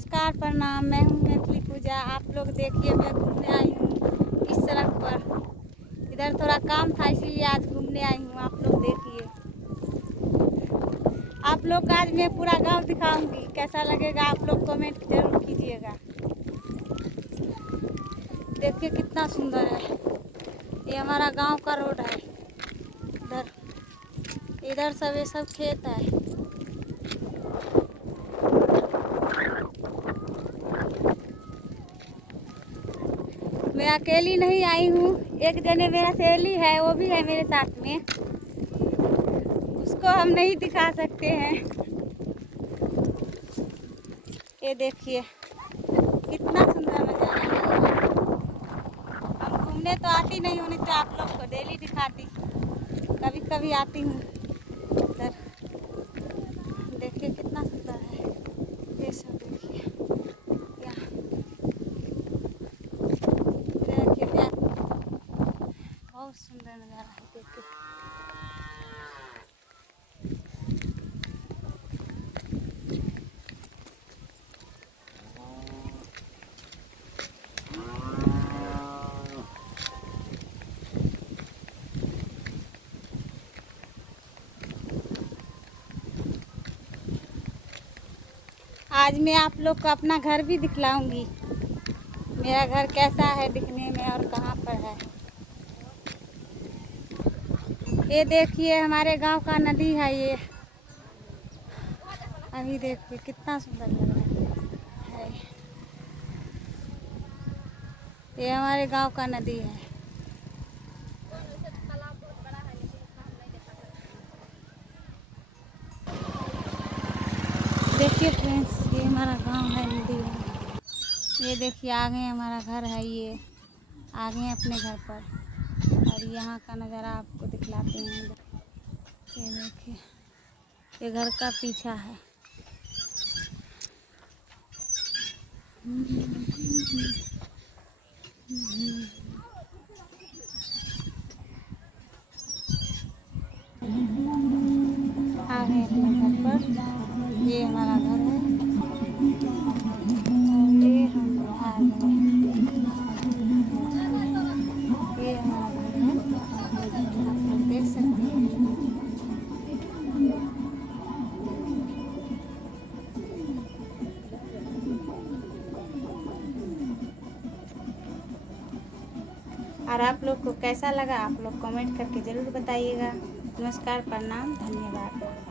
नमस्कार प्रणाम। मैं हूँ मैथिली पूजा। आप लोग देखिए मैं घूमने आई हूँ इस सड़क पर। इधर थोड़ा काम था इसलिए आज घूमने आई हूँ। आप लोग देखिए। आप लोग का आज मैं पूरा गांव दिखाऊंगी। कैसा लगेगा आप लोग कमेंट जरूर कीजिएगा। देखिए कितना सुंदर है। ये हमारा गांव का रोड है। इधर सब ये सब खेत है। मैं अकेली नहीं आई हूँ, एक जने मेरा सहेली है, वो भी है मेरे साथ में। उसको हम नहीं दिखा सकते हैं। ये देखिए कितना सुंदर नजारा है। हम घूमने तो आती नहीं हूँ, नहीं तो आप लोग को डेली दिखाती। कभी कभी आती हूँ इधर। देखिए कितना सुंदर है। ये सब देखिए बहुत सुंदर नज़ारा है। देखिए आज मैं आप लोग को अपना घर भी दिखलाऊंगी। मेरा घर कैसा है दिखने में और कहाँ पर है। ये देखिए हमारे गांव का नदी है। ये अभी देखिए कितना सुंदर लग रहा है। ये हमारे गांव का नदी है। देखिए फ्रेंड्स, ये हमारा गांव है, नदी है। ये देखिए आगे हमारा घर है। ये आगे अपने घर पर, और यहाँ का नज़ारा आपको दिखलाते हैं। ये देखिए ये घर का पीछा है। आगे अपने घर पर, ये हमारा घर है और ये हम आ गए। ये हमारा घर है, आप लोग देख सकते हैं। और आप लोग को कैसा लगा आप लोग कमेंट करके ज़रूर बताइएगा। नमस्कार प्रणाम धन्यवाद।